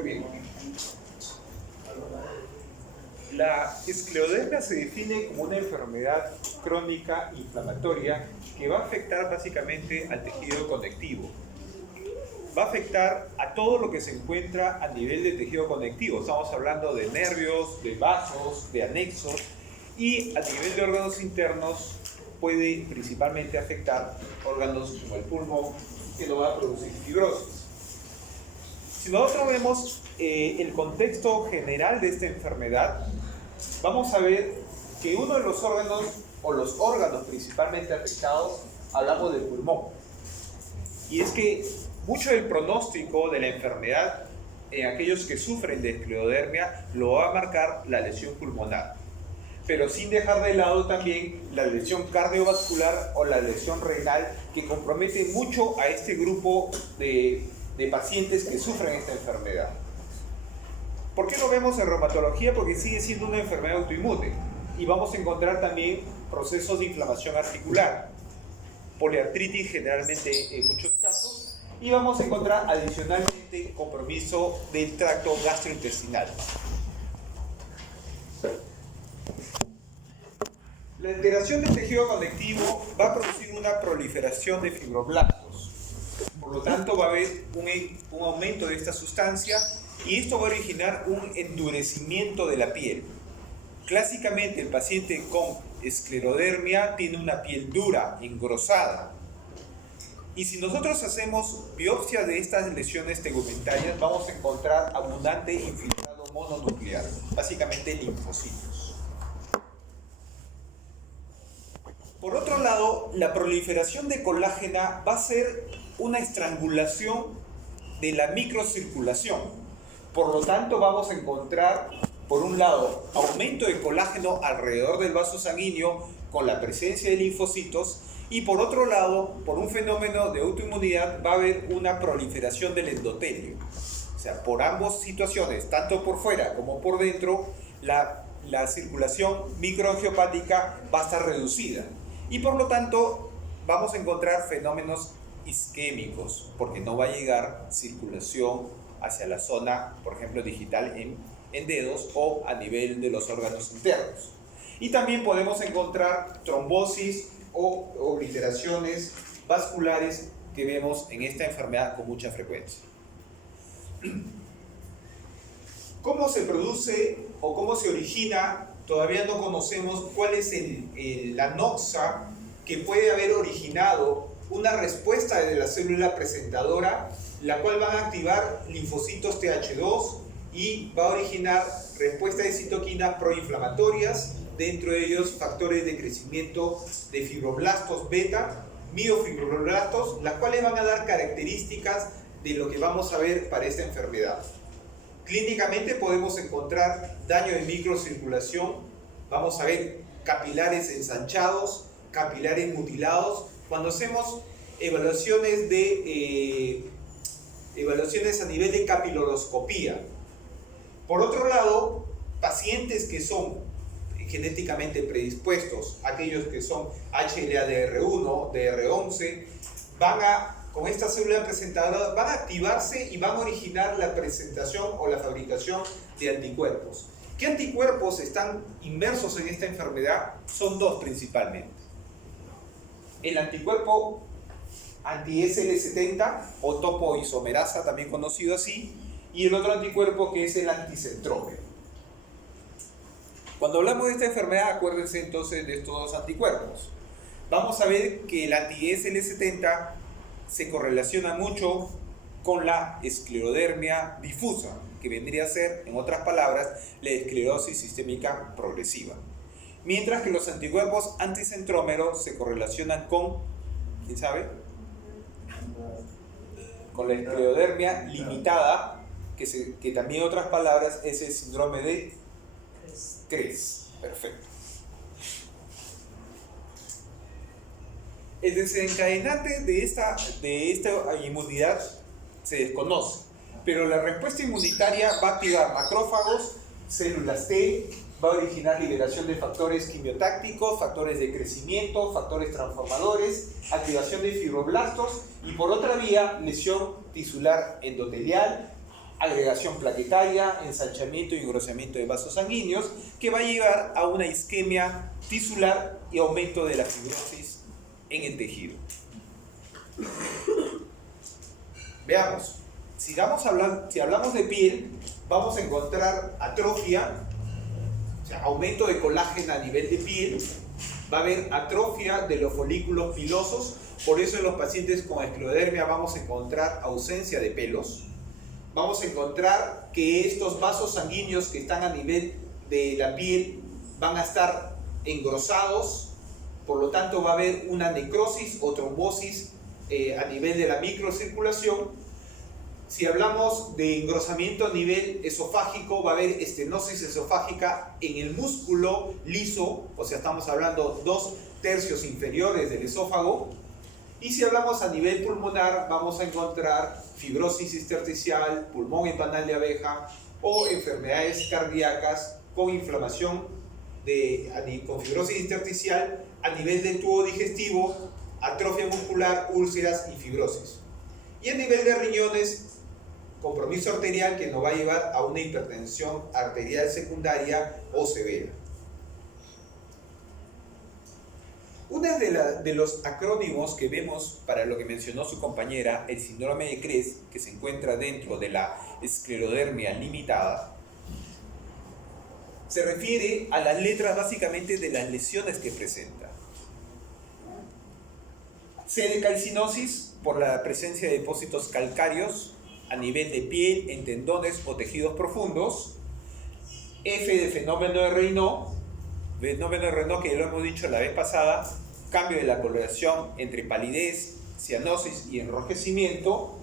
Muy bien. La esclerodermia se define como una enfermedad crónica inflamatoria que va a afectar básicamente al tejido conectivo. Va a afectar a todo lo que se encuentra a nivel de tejido conectivo. Estamos hablando de nervios, de vasos, de anexos, y a nivel de órganos internos puede principalmente afectar órganos como el pulmón, que lo va a producir fibrosis. Si nosotros vemos el contexto general de esta enfermedad, vamos a ver que uno de los órganos, o los órganos principalmente afectados, hablamos del pulmón. Y es que mucho del pronóstico de la enfermedad en aquellos que sufren de esclerodermia lo va a marcar la lesión pulmonar, pero sin dejar de lado también la lesión cardiovascular o la lesión renal, que compromete mucho a este grupo de pacientes que sufren esta enfermedad. ¿Por qué lo vemos en reumatología? Porque sigue siendo una enfermedad autoinmune y vamos a encontrar también procesos de inflamación articular, poliartritis generalmente en muchos casos, y vamos a encontrar adicionalmente compromiso del tracto gastrointestinal. La alteración del tejido conectivo va a producir una proliferación de fibroblastos. Por lo tanto, va a haber un aumento de esta sustancia y esto va a originar un endurecimiento de la piel. Clásicamente, el paciente con esclerodermia tiene una piel dura, engrosada. Y si nosotros hacemos biopsia de estas lesiones tegumentarias, vamos a encontrar abundante infiltrado mononuclear, básicamente linfocitos. Por otro lado, la proliferación de colágena va a ser una estrangulación de la microcirculación. Por lo tanto, vamos a encontrar, por un lado, aumento de colágeno alrededor del vaso sanguíneo con la presencia de linfocitos, y por otro lado, por un fenómeno de autoinmunidad, va a haber una proliferación del endotelio. O sea, por ambas situaciones, tanto por fuera como por dentro, la circulación microangiopática va a estar reducida. Y por lo tanto, vamos a encontrar fenómenos isquémicos, porque no va a llegar circulación hacia la zona, por ejemplo, digital en dedos o a nivel de los órganos internos. Y también podemos encontrar trombosis o obliteraciones vasculares que vemos en esta enfermedad con mucha frecuencia. ¿Cómo se produce o cómo se origina? Todavía no conocemos cuál es la noxa que puede haber originado una respuesta de la célula presentadora, la cual va a activar linfocitos TH2 y va a originar respuesta de citoquinas proinflamatorias, dentro de ellos factores de crecimiento de fibroblastos beta, miofibroblastos, las cuales van a dar características de lo que vamos a ver para esta enfermedad. Clínicamente podemos encontrar daño de microcirculación, vamos a ver capilares ensanchados, capilares mutilados. Cuando hacemos evaluaciones a nivel de capiloroscopía. Por otro lado, pacientes que son genéticamente predispuestos, aquellos que son HLA-DR1, DR11, con esta célula presentadora van a activarse y van a originar la presentación o la fabricación de anticuerpos. ¿Qué anticuerpos están inmersos en esta enfermedad? Son dos principalmente. El anticuerpo anti-SL70 o topoisomerasa, también conocido así, y el otro anticuerpo que es el anticentrómero. Cuando hablamos de esta enfermedad, acuérdense entonces de estos dos anticuerpos. Vamos a ver que el anti-SL70 se correlaciona mucho con la esclerodermia difusa, que vendría a ser, en otras palabras, la esclerosis sistémica progresiva. Mientras que los anticuerpos anticentrómero se correlacionan con, ¿quién sabe? Con la esclerodermia limitada, que también en otras palabras es el síndrome de CRES. Perfecto. El desencadenante de esta inmunidad se desconoce, pero la respuesta inmunitaria va a activar macrófagos, células T, va a originar liberación de factores quimiotácticos, factores de crecimiento, factores transformadores, activación de fibroblastos y por otra vía lesión tisular endotelial, agregación plaquetaria, ensanchamiento y engrosamiento de vasos sanguíneos, que va a llevar a una isquemia tisular y aumento de la fibrosis en el tejido. Veamos, si hablamos de piel, vamos a encontrar atrofia, o sea, aumento de colágeno a nivel de piel, va a haber atrofia de los folículos pilosos, por eso en los pacientes con esclerodermia vamos a encontrar ausencia de pelos. Vamos a encontrar que estos vasos sanguíneos que están a nivel de la piel van a estar engrosados, por lo tanto va a haber una necrosis o trombosis a nivel de la microcirculación. Si hablamos de engrosamiento a nivel esofágico, va a haber estenosis esofágica en el músculo liso, o sea, estamos hablando 2/3 inferiores del esófago. Y si hablamos a nivel pulmonar, vamos a encontrar fibrosis intersticial, pulmón empanal de abeja o enfermedades cardíacas con inflamación con fibrosis intersticial a nivel del tubo digestivo, atrofia muscular, úlceras y fibrosis. Y a nivel de riñones, compromiso arterial que nos va a llevar a una hipertensión arterial secundaria o severa. Uno de los acrónimos que vemos para lo que mencionó su compañera, el síndrome de Krebs, que se encuentra dentro de la esclerodermia limitada, se refiere a las letras básicamente de las lesiones que presenta. C de calcinosis por la presencia de depósitos calcáreos a nivel de piel, en tendones o tejidos profundos. F de fenómeno de Raynaud que ya lo hemos dicho la vez pasada, cambio de la coloración entre palidez, cianosis y enrojecimiento.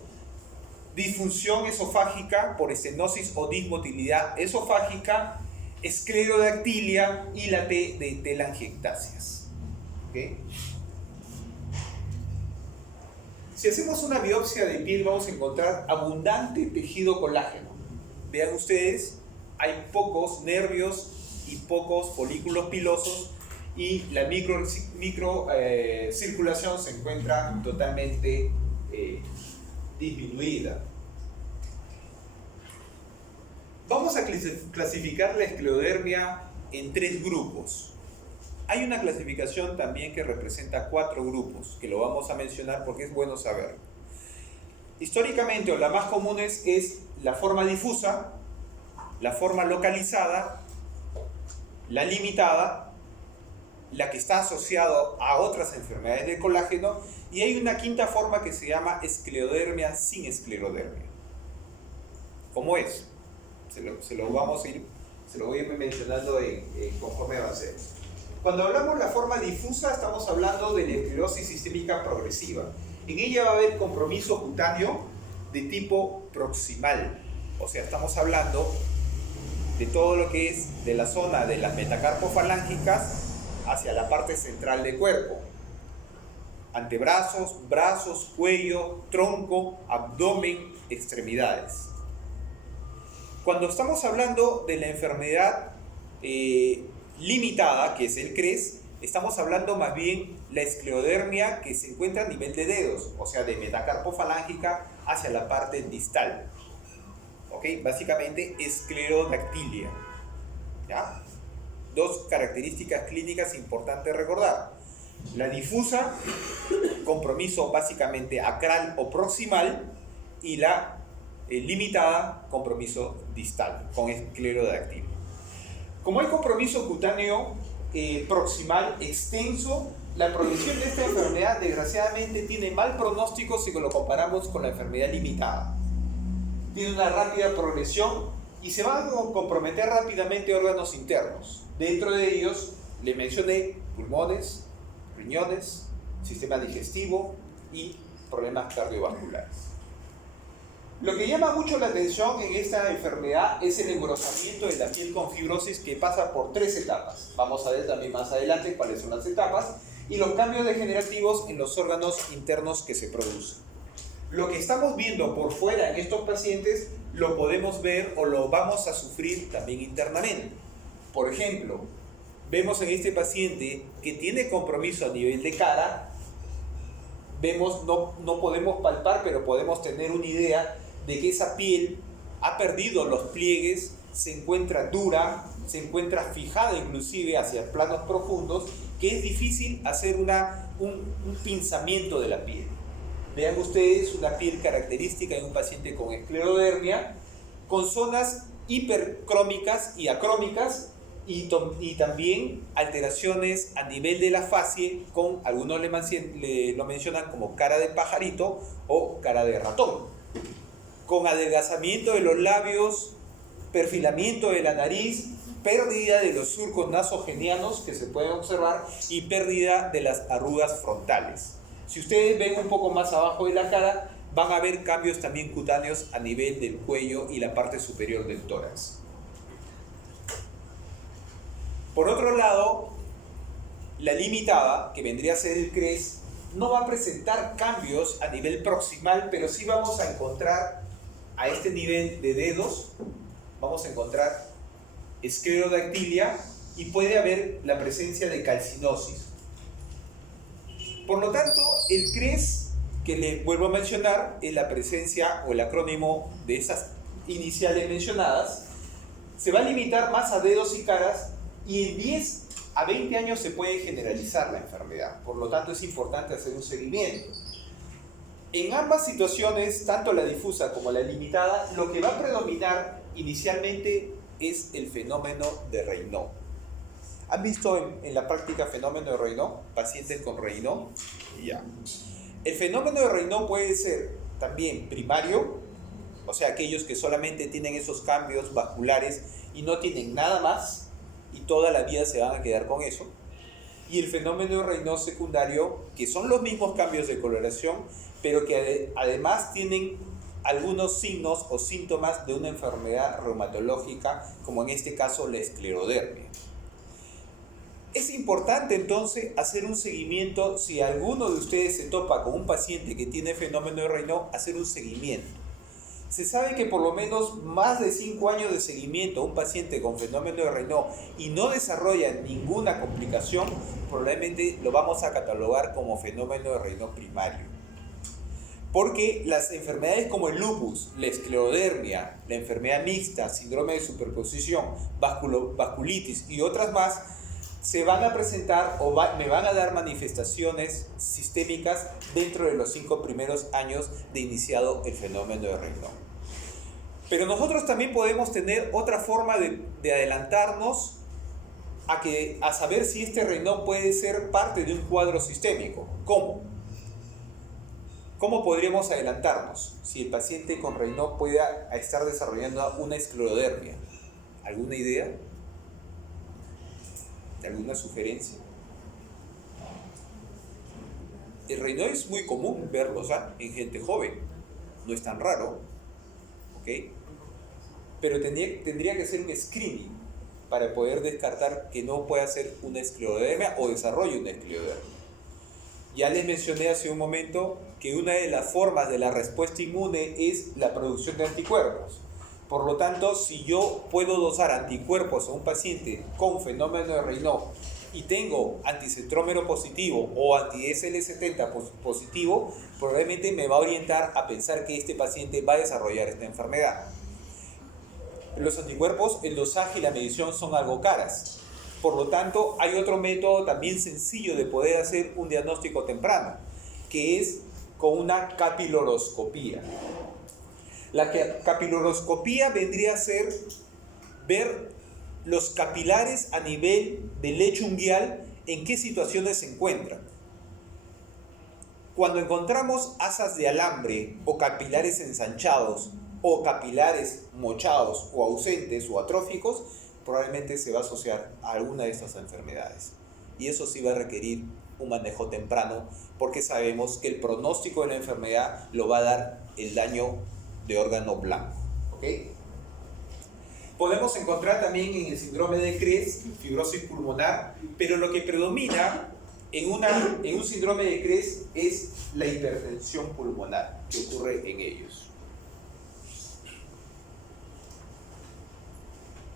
Disfunción esofágica por estenosis o dismotilidad esofágica, esclerodactilia y la T de telangiectasias. ¿Okay? Si hacemos una biopsia de piel vamos a encontrar abundante tejido colágeno. Vean ustedes, hay pocos nervios y pocos folículos pilosos y la microcirculación se encuentra totalmente disminuida. Vamos a clasificar la esclerodermia en 3 grupos. Hay una clasificación también que representa 4 grupos, que lo vamos a mencionar porque es bueno saber. Históricamente, o la más común es la forma difusa, la forma localizada, la limitada, la que está asociada a otras enfermedades de colágeno, y hay una quinta forma que se llama esclerodermia sin esclerodermia. ¿Cómo es? Se lo voy a ir mencionando conforme avancemos. Cuando hablamos de la forma difusa, estamos hablando de la esclerosis sistémica progresiva. En ella va a haber compromiso cutáneo de tipo proximal. O sea, estamos hablando de todo lo que es de la zona de las metacarpofalángicas hacia la parte central del cuerpo. Antebrazos, brazos, cuello, tronco, abdomen, extremidades. Cuando estamos hablando de la enfermedad limitada, que es el Krebs, estamos hablando más bien la esclerodermia que se encuentra a nivel de dedos, o sea, de metacarpofalángica hacia la parte distal. ¿Ok? Básicamente esclerodactilia. ¿Ya? 2 características clínicas importantes recordar. La difusa, compromiso básicamente acral o proximal, y la limitada, compromiso distal, con esclerodactilia. Como hay compromiso cutáneo proximal extenso, la progresión de esta enfermedad desgraciadamente tiene mal pronóstico si lo comparamos con la enfermedad limitada. Tiene una rápida progresión y se van a comprometer rápidamente órganos internos. Dentro de ellos, le mencioné pulmones, riñones, sistema digestivo y problemas cardiovasculares. Lo que llama mucho la atención en esta enfermedad es el engrosamiento de la piel con fibrosis que pasa por 3 etapas. Vamos a ver también más adelante cuáles son las etapas y los cambios degenerativos en los órganos internos que se producen. Lo que estamos viendo por fuera en estos pacientes lo podemos ver o lo vamos a sufrir también internamente. Por ejemplo, vemos en este paciente que tiene compromiso a nivel de cara. Vemos, no podemos palpar, pero podemos tener una idea de que esa piel ha perdido los pliegues, se encuentra dura, se encuentra fijada inclusive hacia planos profundos, que es difícil hacer un pinzamiento de la piel. Vean ustedes una piel característica en un paciente con esclerodermia, con zonas hipercrómicas y acrómicas, y también alteraciones a nivel de la facie, con algunos lo mencionan como cara de pajarito o cara de ratón, con adelgazamiento de los labios, perfilamiento de la nariz, pérdida de los surcos nasogenianos que se pueden observar y pérdida de las arrugas frontales. Si ustedes ven un poco más abajo de la cara, van a ver cambios también cutáneos a nivel del cuello y la parte superior del tórax. Por otro lado, la limitada, que vendría a ser el CRES, no va a presentar cambios a nivel proximal, pero sí vamos a encontrar a este nivel de dedos, vamos a encontrar esclerodactilia y puede haber la presencia de calcinosis. Por lo tanto, el CRES, que le vuelvo a mencionar, es la presencia o el acrónimo de esas iniciales mencionadas, se va a limitar más a dedos y caras, y en 10 a 20 años se puede generalizar la enfermedad. Por lo tanto, es importante hacer un seguimiento. En ambas situaciones, tanto la difusa como la limitada, lo que va a predominar inicialmente es el fenómeno de Raynaud. ¿Han visto en la práctica fenómeno de Raynaud? Pacientes con Raynaud. Ya. El fenómeno de Raynaud puede ser también primario, o sea, aquellos que solamente tienen esos cambios vasculares y no tienen nada más, y toda la vida se van a quedar con eso. Y el fenómeno de Raynaud secundario, que son los mismos cambios de coloración, pero que además tienen algunos signos o síntomas de una enfermedad reumatológica, como en este caso la esclerodermia. Es importante entonces hacer un seguimiento. Si alguno de ustedes se topa con un paciente que tiene fenómeno de Raynaud, hacer un seguimiento. Se sabe que por lo menos más de 5 años de seguimiento a un paciente con fenómeno de Raynaud y no desarrolla ninguna complicación, probablemente lo vamos a catalogar como fenómeno de Raynaud primario. Porque las enfermedades como el lupus, la esclerodermia, la enfermedad mixta, síndrome de superposición, vasculitis y otras más, se van a presentar o me van a dar manifestaciones sistémicas dentro de los 5 primeros años de iniciado el fenómeno de Raynaud. Pero nosotros también podemos tener otra forma de adelantarnos a saber si este Raynaud puede ser parte de un cuadro sistémico. ¿Cómo? ¿Cómo podríamos adelantarnos si el paciente con Raynaud pueda estar desarrollando una esclerodermia? ¿Alguna idea? ¿Alguna sugerencia? El Raynaud es muy común verlo, en gente joven, no es tan raro, ¿ok? Pero tendría que ser un screening para poder descartar que no pueda ser una esclerodermia o desarrolle una esclerodermia. Ya les mencioné hace un momento que una de las formas de la respuesta inmune es la producción de anticuerpos. Por lo tanto, si yo puedo dosar anticuerpos a un paciente con fenómeno de Raynaud y tengo anticentrómero positivo o anti-SL70 positivo, probablemente me va a orientar a pensar que este paciente va a desarrollar esta enfermedad. Los anticuerpos, el dosaje y la medición son algo caras. Por lo tanto, hay otro método también sencillo de poder hacer un diagnóstico temprano, que es con una capiloroscopía. La capiloroscopía vendría a ser ver los capilares a nivel del lecho unguial, en qué situaciones se encuentran. Cuando encontramos asas de alambre o capilares ensanchados o capilares mochados o ausentes o atróficos, probablemente se va a asociar a alguna de estas enfermedades. Y eso sí va a requerir un manejo temprano, porque sabemos que el pronóstico de la enfermedad lo va a dar el daño de órgano blanco. ¿Okay? Podemos encontrar también en el síndrome de CRES fibrosis pulmonar, pero lo que predomina en un síndrome de CRES es la hipertensión pulmonar que ocurre en ellos.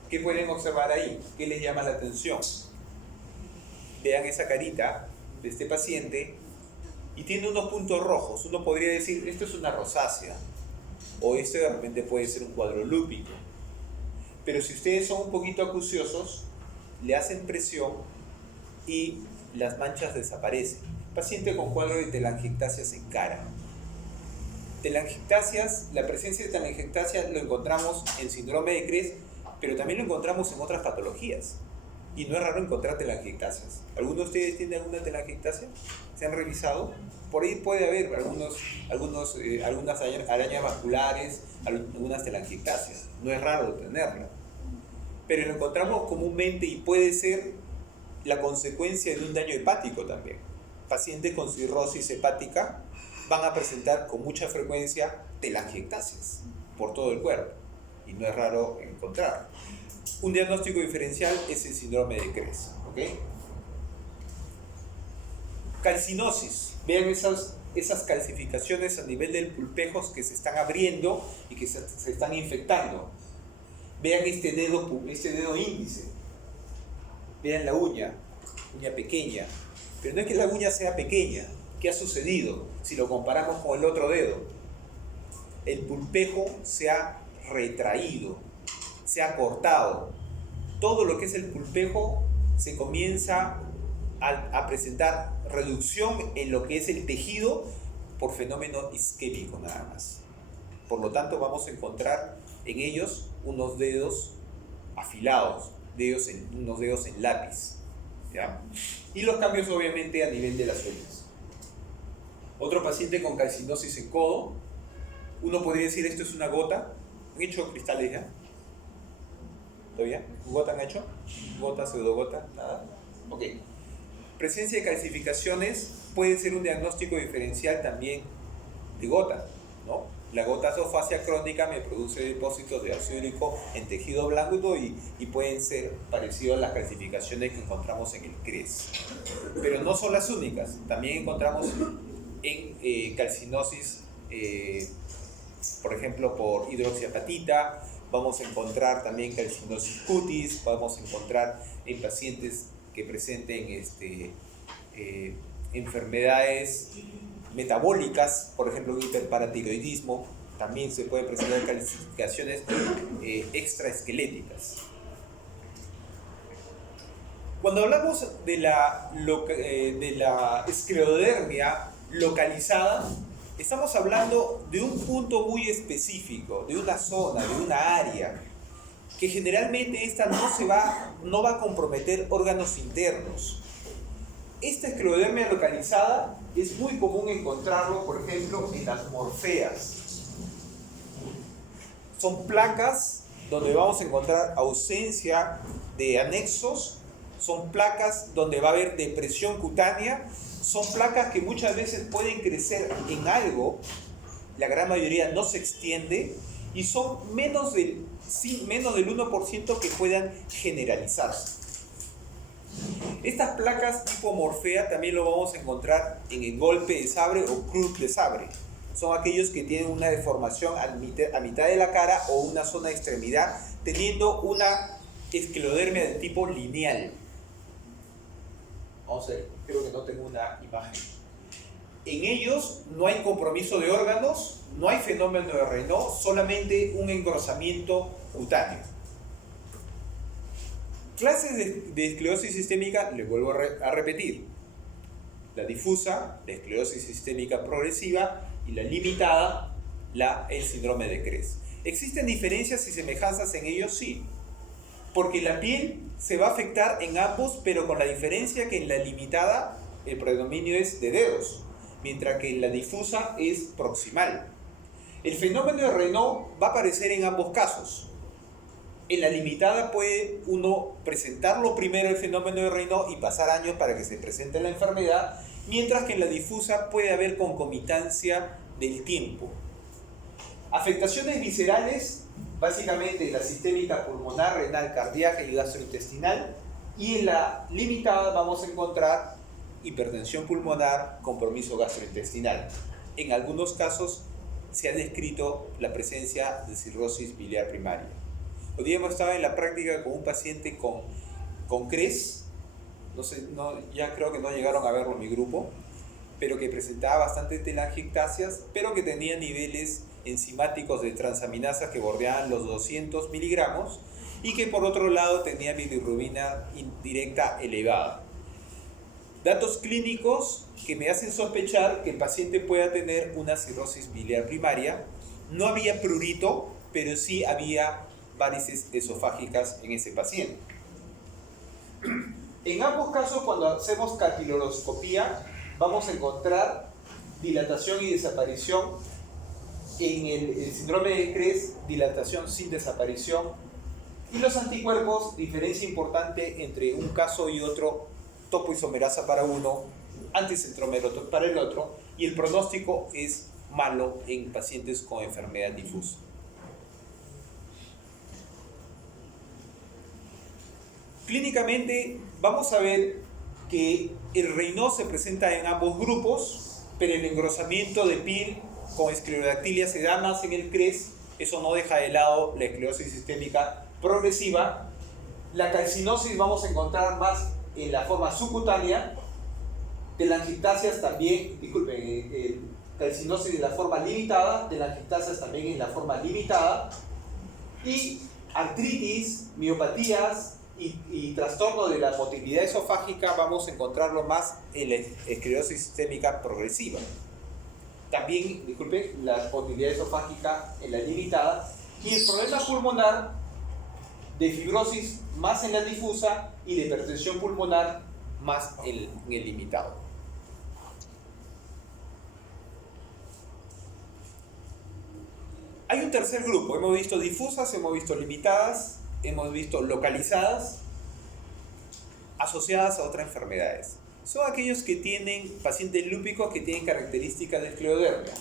¿Qué pueden observar ahí? ¿Qué les llama la atención? Vean esa carita de este paciente y tiene unos puntos rojos. Uno podría decir, esto es una rosácea. o este de repente puede ser un cuadro lúpico. Pero si ustedes son un poquito acuciosos, le hacen presión y las manchas desaparecen. Paciente con cuadro de telangiectasias en cara. Telangiectasias, la presencia de telangiectasias lo encontramos en síndrome de Krebs, pero también lo encontramos en otras patologías. Y no es raro encontrar telangiectasias. ¿Alguno de ustedes tiene alguna telangiectasia? ¿Se han revisado? Por ahí puede haber algunas arañas vasculares, algunas telangiectasias. No es raro tenerla. Pero lo encontramos comúnmente y puede ser la consecuencia de un daño hepático también. Pacientes con cirrosis hepática van a presentar con mucha frecuencia telangiectasias por todo el cuerpo. Y no es raro encontrarlo. Un diagnóstico diferencial es el síndrome de Krebs. ¿Okay? Calcinosis. Vean esas calcificaciones a nivel del pulpejo que se están abriendo y que se están infectando. Vean este dedo índice. Vean la uña pequeña. Pero no es que la uña sea pequeña. ¿Qué ha sucedido si lo comparamos con el otro dedo? El pulpejo se ha retraído, se ha cortado. Todo lo que es el pulpejo se comienza a presentar reducción en lo que es el tejido por fenómeno isquémico nada más. Por lo tanto, vamos a encontrar en ellos unos dedos afilados, unos dedos en lápiz, ¿ya? Y los cambios obviamente a nivel de las uñas. Otro paciente con calcinosis en codo, uno podría decir esto es una gota. ¿Han hecho cristales ya? ¿Todavía? ¿Gota han hecho? ¿Gota, pseudogota? Nada. Ok. Presencia de calcificaciones puede ser un diagnóstico diferencial también de gota, ¿no? La gota azofasia crónica me produce depósitos de ácido úrico en tejido blando y pueden ser parecidos a las calcificaciones que encontramos en el Krebs. Pero no son las únicas. También encontramos en calcinosis, por ejemplo, por hidroxiapatita. Vamos a encontrar también calcinosis cutis. Vamos a encontrar en pacientes que presenten enfermedades metabólicas, por ejemplo, hiperparatiroidismo. También se pueden presentar calcificaciones extraesqueléticas. Cuando hablamos de la esclerodermia localizada, estamos hablando de un punto muy específico, de una zona, de una área, que generalmente esta no va a comprometer órganos internos. Esta esclerodermia localizada es muy común encontrarlo, por ejemplo, en las morfeas. Son placas donde vamos a encontrar ausencia de anexos, son placas donde va a haber depresión cutánea, son placas que muchas veces pueden crecer en algo, la gran mayoría no se extiende, y son menos del 1% que puedan generalizarse. Estas placas tipo morfea también lo vamos a encontrar en el golpe de sabre o cruz de sabre. Son aquellos que tienen una deformación a mitad de la cara o una zona de extremidad, teniendo una esclerodermia de tipo lineal. Vamos a ver, creo que no tengo una imagen. En ellos no hay compromiso de órganos, no hay fenómeno de Raynaud, solamente un engrosamiento cutáneo. Clases de esclerosis sistémica, les vuelvo a repetir. La difusa, la esclerosis sistémica progresiva, y la limitada, el síndrome de Krebs. ¿Existen diferencias y semejanzas en ellos? Sí. Porque la piel se va a afectar en ambos, pero con la diferencia que en la limitada el predominio es de dedos, mientras que en la difusa es proximal. El fenómeno de Raynaud va a aparecer en ambos casos. En la limitada puede uno presentarlo primero el fenómeno de Raynaud y pasar años para que se presente la enfermedad, mientras que en la difusa puede haber concomitancia del tiempo. Afectaciones viscerales, básicamente la sistémica, pulmonar, renal, cardíaca y gastrointestinal, y en la limitada vamos a encontrar hipertensión pulmonar, compromiso gastrointestinal. En algunos casos se ha descrito la presencia de cirrosis biliar primaria. Hoy día hemos estado en la práctica con un paciente con Krebs, ya creo que no llegaron a verlo en mi grupo, pero que presentaba bastante telangiectasias, pero que tenía niveles enzimáticos de transaminasas que bordeaban los 200 miligramos y que por otro lado tenía bilirrubina indirecta elevada. Datos clínicos que me hacen sospechar que el paciente pueda tener una cirrosis biliar primaria. No había prurito, pero sí había varices esofágicas en ese paciente. En ambos casos, cuando hacemos capiloroscopía, vamos a encontrar dilatación y desaparición. En el síndrome de Krebs, dilatación sin desaparición. Y los anticuerpos, diferencia importante entre un caso y otro, topoisomerasa para uno, anticentromero para el otro, y el pronóstico es malo en pacientes con enfermedad difusa. Clínicamente vamos a ver que el Raynaud se presenta en ambos grupos, pero el engrosamiento de piel con esclerodactilia se da más en el Krebs. Eso no deja de lado la esclerosis sistémica progresiva. La calcinosis vamos a encontrar más en la forma subcutánea, telangiectasias también, calcinosis de la forma limitada, telangiectasias también en la forma limitada, y artritis, miopatías y trastorno de la motilidad esofágica vamos a encontrarlo más en la esclerosis sistémica progresiva. También, la motilidad esofágica en la limitada, y el problema pulmonar de fibrosis más en la difusa y de hipertensión pulmonar más en el limitado. Hay un tercer grupo, hemos visto difusas, hemos visto limitadas, hemos visto localizadas, asociadas a otras enfermedades. Son aquellos que tienen pacientes lúpicos que tienen características de esclerodermia,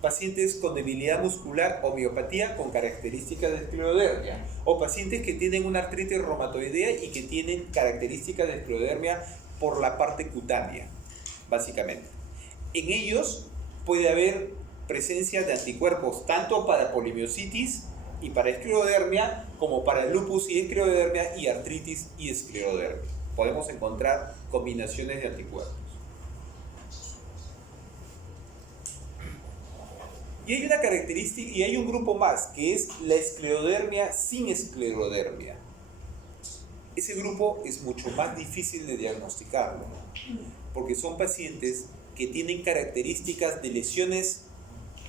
pacientes con debilidad muscular o miopatía con características de esclerodermia, o pacientes que tienen una artritis reumatoidea y que tienen características de esclerodermia por la parte cutánea, básicamente. En ellos puede haber presencia de anticuerpos tanto para polimiositis y para esclerodermia, como para lupus y esclerodermia y artritis y esclerodermia. Podemos encontrar combinaciones de anticuerpos. Y hay una característica, y hay un grupo más, que es la esclerodermia sin esclerodermia. Ese grupo es mucho más difícil de diagnosticarlo, porque son pacientes que tienen características de lesiones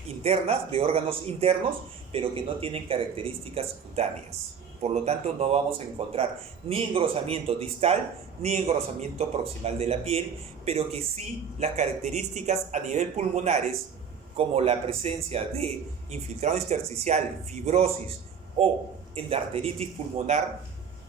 internas, de órganos internos, pero que no tienen características cutáneas. Por lo tanto, no vamos a encontrar ni engrosamiento distal, ni engrosamiento proximal de la piel, pero que sí las características a nivel pulmonares, como la presencia de infiltrado intersticial, fibrosis o endarteritis pulmonar,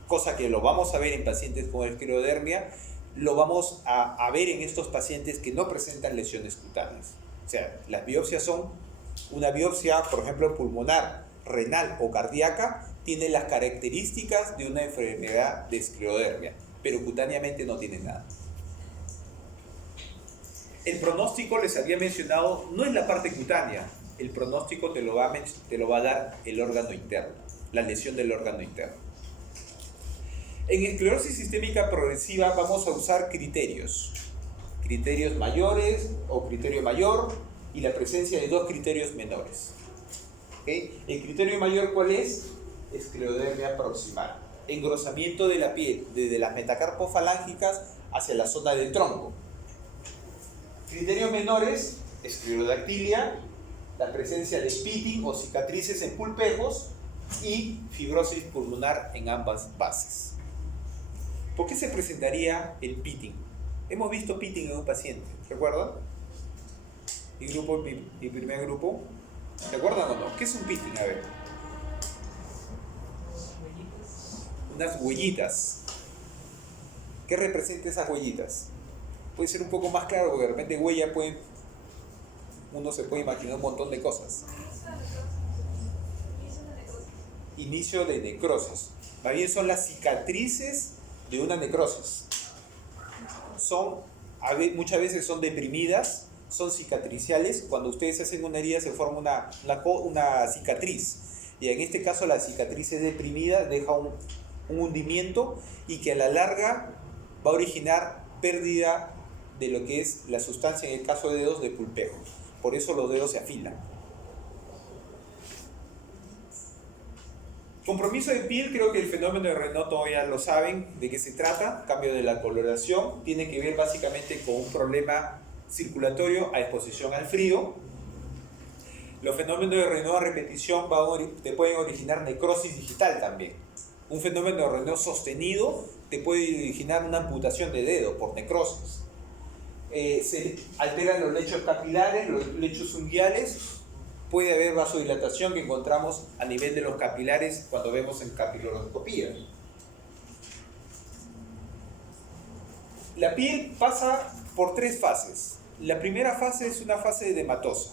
cosa que lo vamos a ver en pacientes con esclerodermia, lo vamos a ver en estos pacientes que no presentan lesiones cutáneas. O sea, las biopsias son una biopsia, por ejemplo, pulmonar, renal o cardíaca, tiene las características de una enfermedad de esclerodermia, pero cutáneamente no tiene nada. El pronóstico, les había mencionado, no es la parte cutánea. El pronóstico te lo va a dar el órgano interno, la lesión del órgano interno. En esclerosis sistémica progresiva vamos a usar criterios mayores o criterio mayor y la presencia de dos criterios menores. ¿Okay? El criterio mayor, ¿cuál es? Esclerodermia proximal. Engrosamiento de la piel desde las metacarpofalángicas hacia la zona del tronco. Criterios menores, esclerodactilia, la presencia de pitting o cicatrices en pulpejos y fibrosis pulmonar en ambas bases. ¿Por qué se presentaría el pitting? Hemos visto pitting en un paciente, ¿recuerdan? Mi primer grupo, ¿recuerdan o no? ¿Qué es un pitting? A ver. Unas huellitas. ¿Qué representa esas huellitas? Puede ser un poco más claro, porque de repente huella uno se puede imaginar un montón de cosas. Inicio de necrosis. Más bien son las cicatrices de una necrosis. Muchas veces son deprimidas, son cicatriciales. Cuando ustedes hacen una herida se forma una cicatriz. Y en este caso la cicatriz es deprimida, deja un hundimiento y que a la larga va a originar pérdida de lo que es la sustancia, en el caso de dedos, de pulpejo. Por eso los dedos se afilan. Compromiso de piel, creo que el fenómeno de Raynaud todavía lo saben de qué se trata. Cambio de la coloración, tiene que ver básicamente con un problema circulatorio a exposición al frío. Los fenómenos de Raynaud a repetición te pueden originar necrosis digital también. Un fenómeno de Raynaud sostenido te puede originar una amputación de dedo por necrosis. Se alteran los lechos capilares, los lechos unguiales. Puede haber vasodilatación que encontramos a nivel de los capilares cuando vemos en capiloroscopía. La piel pasa por 3 fases. La primera fase es una fase edematosa.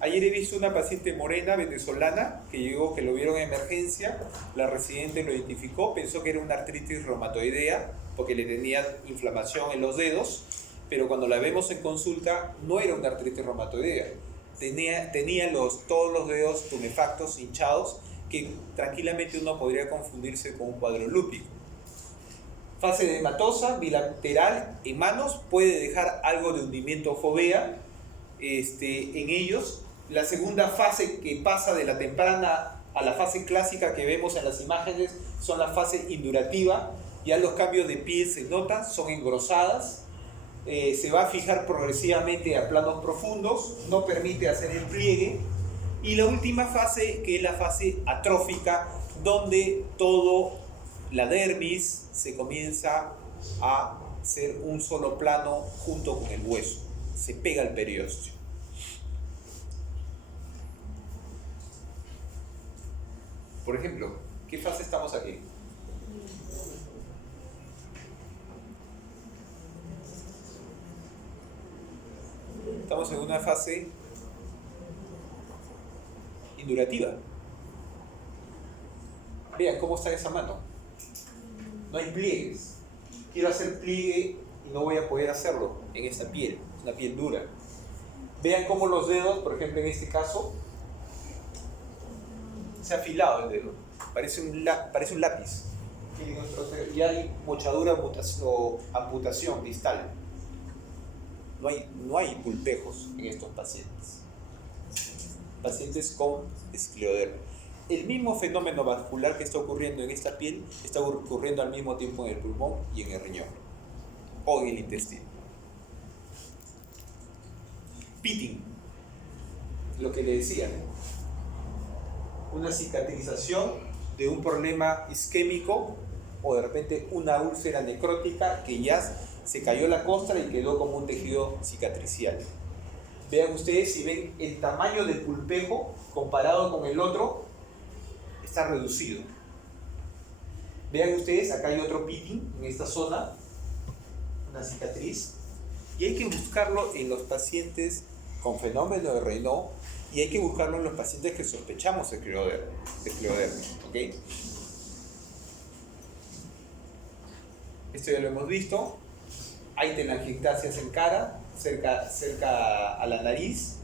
Ayer he visto una paciente morena venezolana que llegó, que lo vieron en emergencia, la residente lo identificó, pensó que era una artritis reumatoidea porque le tenía inflamación en los dedos, pero cuando la vemos en consulta no era una artritis reumatoidea. Tenía todos los dedos tumefactos, hinchados, que tranquilamente uno podría confundirse con un cuadro lúpico. Fase edematosa, bilateral, en manos, puede dejar algo de hundimiento fovea en ellos. La segunda fase que pasa de la temprana a la fase clásica que vemos en las imágenes son la fase indurativa. Ya los cambios de piel se notan, son engrosadas. Se va a fijar progresivamente a planos profundos, no permite hacer el pliegue. Y la última fase, que es la fase atrófica, donde todo la dermis se comienza a ser un solo plano junto con el hueso, se pega al periósteo. Por ejemplo, ¿qué fase estamos aquí? Estamos en una fase indurativa. Vean cómo está esa mano. No hay pliegues. Quiero hacer pliegue y no voy a poder hacerlo en esta piel. Es una piel dura. Vean cómo los dedos, por ejemplo en este caso, se ha afilado el dedo. Parece un lápiz. Ya hay mochadura o amputación distal. No hay pulpejos en estos pacientes. Pacientes con esclerodermia. El mismo fenómeno vascular que está ocurriendo en esta piel está ocurriendo al mismo tiempo en el pulmón y en el riñón o en el intestino. Pitting, lo que le decía, una cicatrización de un problema isquémico o de repente una úlcera necrótica que ya se cayó la costra y quedó como un tejido cicatricial. Vean ustedes, si ven el tamaño del pulpejo comparado con el otro, está reducido. Vean ustedes, acá hay otro pitting en esta zona, una cicatriz, y hay que buscarlo en los pacientes con fenómeno de Raynaud y hay que buscarlo en los pacientes que sospechamos de esclerodermia. ¿Okay? Esto ya lo hemos visto. Hay telangiectasias en cara, cerca a la nariz.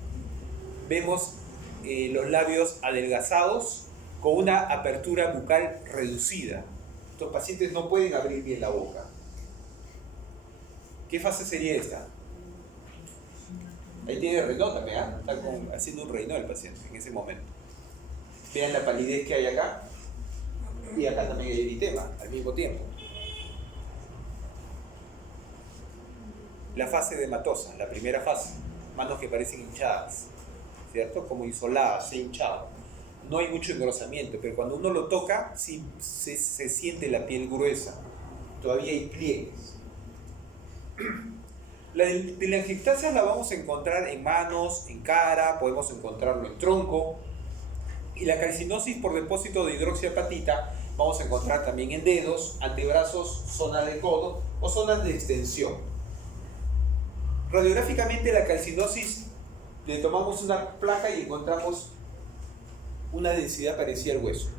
Vemos los labios adelgazados con una apertura bucal reducida. Estos pacientes no pueden abrir bien la boca. ¿Qué fase sería esta? Ahí tiene Raynaud también, ¿eh? Está haciendo un Raynaud el paciente en ese momento. Vean la palidez que hay acá y acá también hay eritema al mismo tiempo. La fase edematosa, la primera fase, manos que parecen hinchadas, ¿cierto? Como isoladas, se ha hinchado. No hay mucho engrosamiento, pero cuando uno lo toca, sí se siente la piel gruesa. Todavía hay pliegues. La telangiectasia la vamos a encontrar en manos, en cara, podemos encontrarlo en tronco. Y la calcinosis por depósito de hidroxiapatita vamos a encontrar también en dedos, antebrazos, zona de codo o zonas de extensión. Radiográficamente la calcinosis, le tomamos una placa y encontramos una densidad parecida al hueso.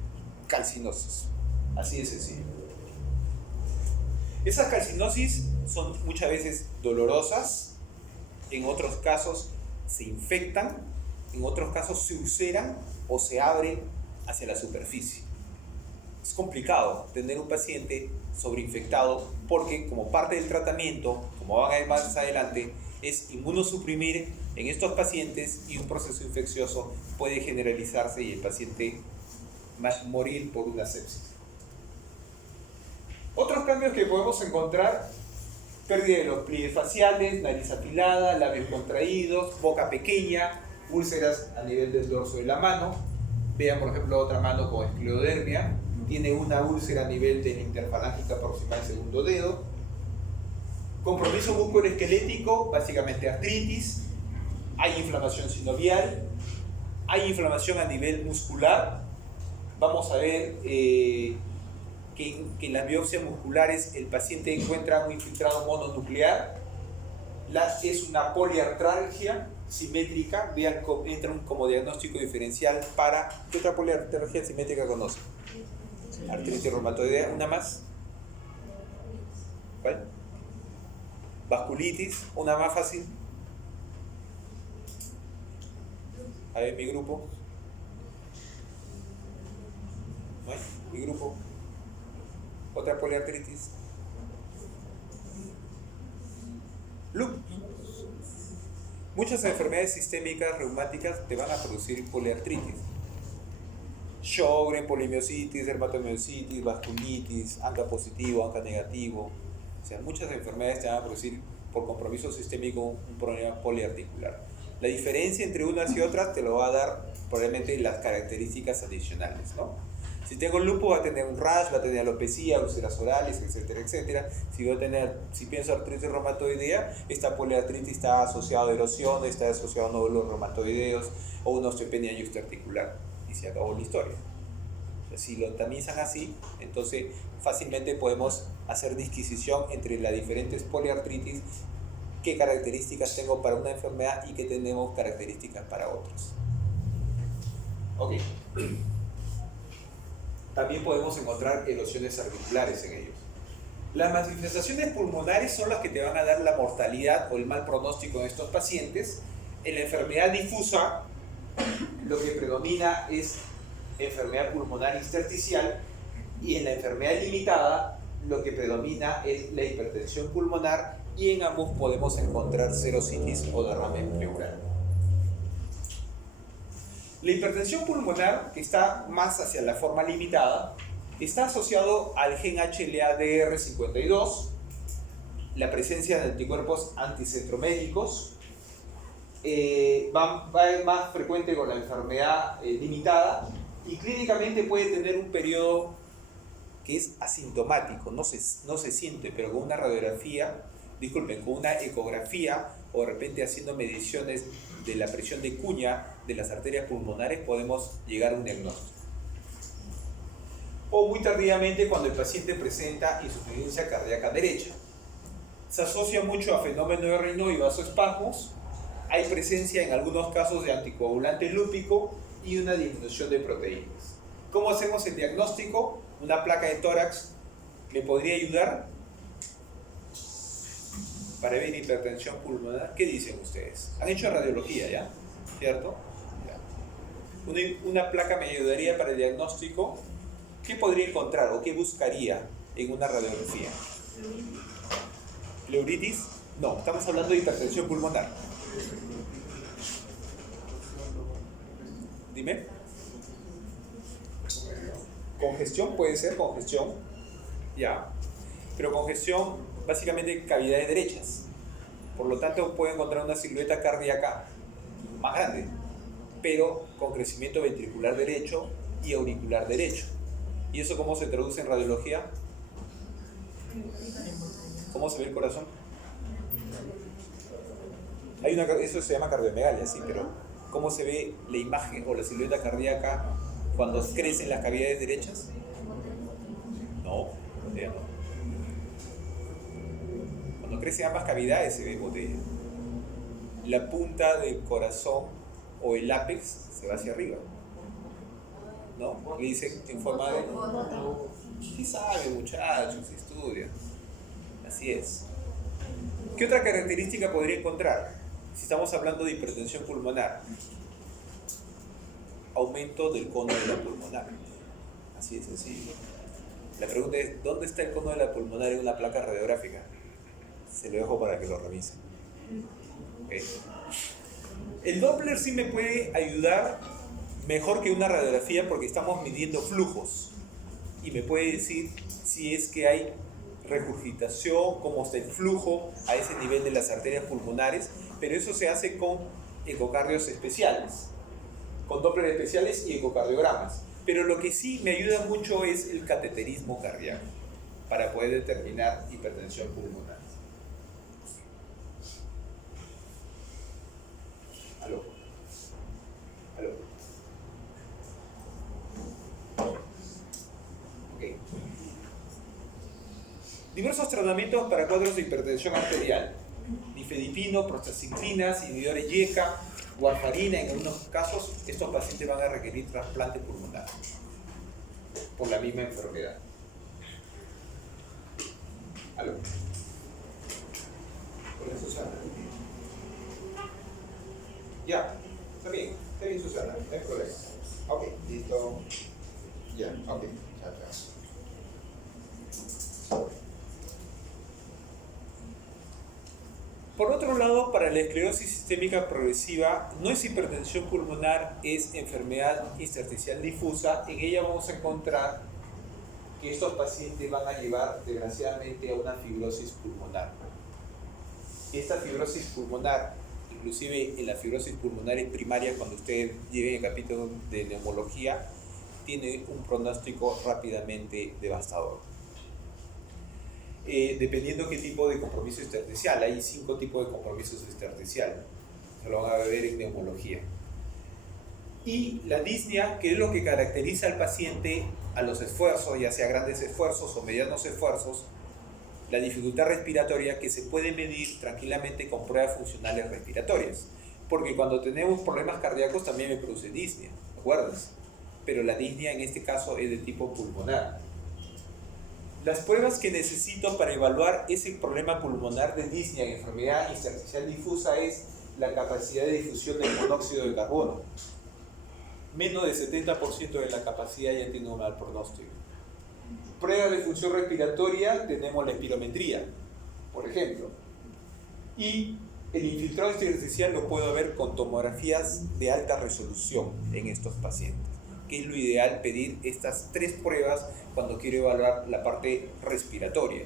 Calcinosis. Así de sencillo. Esas calcinosis son muchas veces dolorosas, en otros casos se infectan, en otros casos se ulceran o se abren hacia la superficie. Es complicado tener un paciente sobreinfectado porque como parte del tratamiento, como van a ver más adelante, es inmunosuprimir en estos pacientes y un proceso infeccioso puede generalizarse y el paciente morir por una sepsis. Otros cambios que podemos encontrar: pérdida de los pliegues faciales, nariz afilada, labios contraídos, boca pequeña, úlceras a nivel del dorso de la mano. Vean, por ejemplo, otra mano con esclerodermia. Tiene una úlcera a nivel de la interfalángica proximal segundo dedo. Compromiso musculoesquelético, básicamente artritis. Hay inflamación sinovial. Hay inflamación a nivel muscular. Vamos a ver que en las biopsias musculares el paciente encuentra un infiltrado mononuclear. Es una poliartralgia simétrica. Vean, entra como diagnóstico diferencial para... ¿Qué otra poliartralgia simétrica conoce? Artritis reumatoidea. ¿Una más? ¿Cuál? Vasculitis. ¿Una más fácil? A ver, mi grupo. ¿No hay? Mi grupo. Otra poliartritis. Lupus. Muchas enfermedades sistémicas reumáticas te van a producir poliartritis. Sjögren, polimiositis, dermatomiositis, vasculitis, ANCA positivo, ANCA negativo. O sea, muchas enfermedades te van a producir por compromiso sistémico un problema poliarticular. La diferencia entre unas y otras te lo va a dar probablemente las características adicionales, ¿no? Si tengo lupus va a tener un rash, va a tener alopecia, úlceras orales, etcétera, etcétera. Si pienso artritis reumatoidea, esta poliartritis está asociada a erosión, está asociada a nódulos reumatoideos o una osteopenia juxtaarticular. Y se acabó la historia. O sea, si lo tamizan así, entonces fácilmente podemos hacer disquisición entre las diferentes poliartritis, qué características tengo para una enfermedad y qué tenemos características para otros. Ok. También podemos encontrar erosiones articulares en ellos. Las manifestaciones pulmonares son las que te van a dar la mortalidad o el mal pronóstico en estos pacientes. En la enfermedad difusa, lo que predomina es enfermedad pulmonar intersticial, y en la enfermedad limitada, lo que predomina es la hipertensión pulmonar, y en ambos podemos encontrar serositis o derrame pleural. La hipertensión pulmonar, que está más hacia la forma limitada, está asociado al gen HLA-DR52, la presencia de anticuerpos anticentromédicos, va a ser más frecuente con la enfermedad limitada, y clínicamente puede tener un periodo que es asintomático, no se siente, pero con una radiografía, con una ecografía o de repente haciendo mediciones de la presión de cuña de las arterias pulmonares podemos llegar a un diagnóstico. O muy tardíamente cuando el paciente presenta insuficiencia cardíaca derecha. Se asocia mucho a fenómeno de Raynaud y vasoespasmos. Hay presencia en algunos casos de anticoagulante lúpico y una disminución de proteínas. ¿Cómo hacemos el diagnóstico? Una placa de tórax me podría ayudar para ver hipertensión pulmonar. ¿Qué dicen ustedes? Han hecho radiología, ¿ya? ¿Cierto? Ya. Una placa me ayudaría para el diagnóstico. ¿Qué podría encontrar o qué buscaría en una radiografía? ¿Pleuritis? No, estamos hablando de hipertensión pulmonar. Dime. Congestión, puede ser congestión. Ya. Pero congestión, básicamente cavidades derechas. Por lo tanto, puede encontrar una silueta cardíaca más grande, pero con crecimiento ventricular derecho y auricular derecho. ¿Y eso cómo se traduce en radiología? ¿Cómo se ve el corazón? Eso se llama cardiomegalia, sí, pero ¿cómo se ve la imagen o la silueta cardíaca cuando crecen las cavidades derechas? No, botella no. Cuando crecen ambas cavidades se ve botella. La punta del corazón o el ápex se va hacia arriba, ¿no? Le dicen en forma de... Sí sabe, muchachos, sí estudia. Así es. ¿Qué otra característica podría encontrar? Si estamos hablando de hipertensión pulmonar, aumento del cono de la pulmonar. Así de sencillo. La pregunta es, ¿dónde está el cono de la pulmonar en una placa radiográfica? Se lo dejo para que lo revisen. Okay. El Doppler sí me puede ayudar Mejor que una radiografía porque estamos midiendo flujos y me puede decir si es que hay regurgitación, cómo está el flujo a ese nivel de las arterias pulmonares, pero eso se hace con ecocardios especiales, con Doppler especiales y ecocardiogramas. Pero lo que sí me ayuda mucho es el cateterismo cardíaco para poder determinar hipertensión pulmonar. ¿Aló? ¿Aló? Ok. Diversos tratamientos para cuadros de hipertensión arterial. Nifedipino, prostacyclinas, inhibidores YECA, warfarina. En algunos casos, estos pacientes van a requerir trasplante pulmonar por la misma enfermedad. ¿Aló? Hola, Susana. Ya, está bien, Susana, no hay problema. Ok, listo. Ya, ok, chao, chao. Por otro lado, para la esclerosis sistémica progresiva, no es hipertensión pulmonar, es enfermedad intersticial difusa. En ella vamos a encontrar que estos pacientes van a llevar, desgraciadamente, a una fibrosis pulmonar. Esta fibrosis pulmonar, inclusive en la fibrosis pulmonar primaria, cuando ustedes lleven el capítulo de neumología, tiene un pronóstico rápidamente devastador. Dependiendo qué tipo de compromiso intersticial, hay 5 tipos de compromisos intersticiales, se lo van a ver en neumología. Y la disnea, que es lo que caracteriza al paciente a los esfuerzos, ya sea grandes esfuerzos o medianos esfuerzos, la dificultad respiratoria que se puede medir tranquilamente con pruebas funcionales respiratorias, porque cuando tenemos problemas cardíacos también me produce disnea, ¿recuerdas? Pero la disnea en este caso es de tipo pulmonar. Las pruebas que necesito para evaluar ese problema pulmonar de disnea en enfermedad intersticial difusa es la capacidad de difusión del monóxido de carbono. Menos del 70% de la capacidad ya tiene un mal pronóstico. Pruebas de función respiratoria, tenemos la espirometría, por ejemplo. Y el infiltrado intersticial lo puedo ver con tomografías de alta resolución en estos pacientes, que es lo ideal pedir estas 3 pruebas cuando quiero evaluar la parte respiratoria.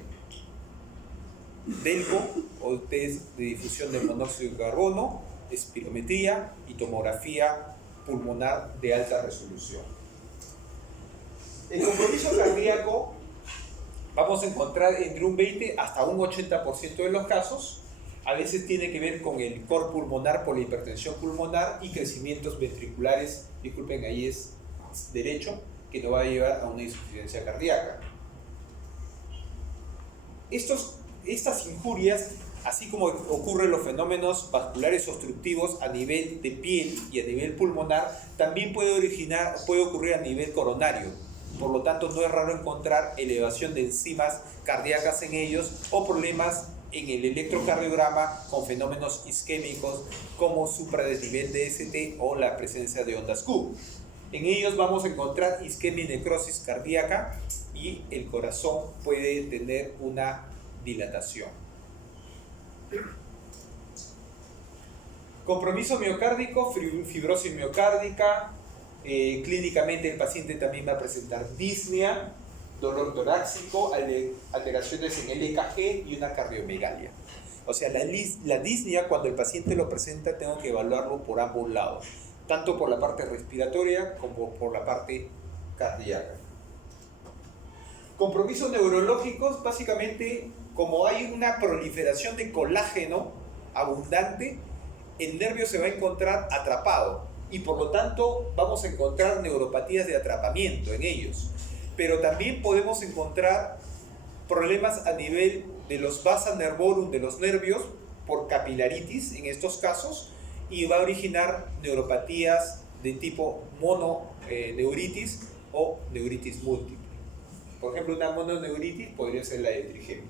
DELCO o test de difusión del monóxido de carbono, espirometría y tomografía pulmonar de alta resolución. El compromiso cardíaco vamos a encontrar entre un 20 hasta un 80% de los casos. A veces tiene que ver con el cor pulmonar por la hipertensión pulmonar y crecimientos ventriculares, disculpen, ahí es derecho, que nos va a llevar a una insuficiencia cardíaca. Estas injurias, así como ocurren los fenómenos vasculares obstructivos a nivel de piel y a nivel pulmonar, también puede ocurrir a nivel coronario. Por lo tanto, no es raro encontrar elevación de enzimas cardíacas en ellos o problemas en el electrocardiograma con fenómenos isquémicos como supradesnivel de ST o la presencia de ondas Q. En ellos vamos a encontrar isquemia y necrosis cardíaca y el corazón puede tener una dilatación. Compromiso miocárdico, fibrosis miocárdica. Clínicamente el paciente también va a presentar disnea, dolor torácico, alteraciones en el EKG y una cardiomegalia. O sea, la disnea, cuando el paciente lo presenta, tengo que evaluarlo por ambos lados, tanto por la parte respiratoria como por la parte cardíaca. Compromisos neurológicos, básicamente, como hay una proliferación de colágeno abundante, el nervio se va a encontrar atrapado y por lo tanto vamos a encontrar neuropatías de atrapamiento en ellos. Pero también podemos encontrar problemas a nivel de los vasa nervorum de los nervios por capilaritis en estos casos, y va a originar neuropatías de tipo mononeuritis o neuritis múltiple. Por ejemplo, una mononeuritis podría ser la de trigemia.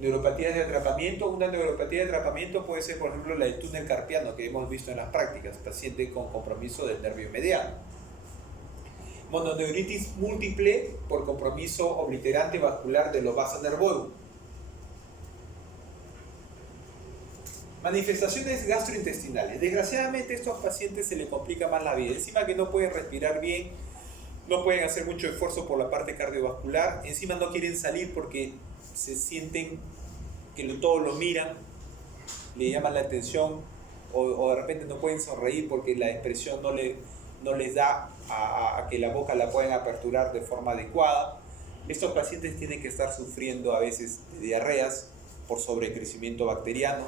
Neuropatías de atrapamiento. Una neuropatía de atrapamiento puede ser, por ejemplo, la del túnel carpiano que hemos visto en las prácticas, paciente con compromiso del nervio mediano. Mononeuritis múltiple por compromiso obliterante vascular de los vasa nervorum. Manifestaciones gastrointestinales. Desgraciadamente a estos pacientes se les complica más la vida. Encima que no pueden respirar bien, no pueden hacer mucho esfuerzo por la parte cardiovascular, encima no quieren salir porque se sienten que todos lo miran, le llaman la atención, o de repente no pueden sonreír porque la expresión no les da a que la boca la puedan aperturar de forma adecuada. Estos pacientes tienen que estar sufriendo a veces de diarreas por sobrecrecimiento bacteriano,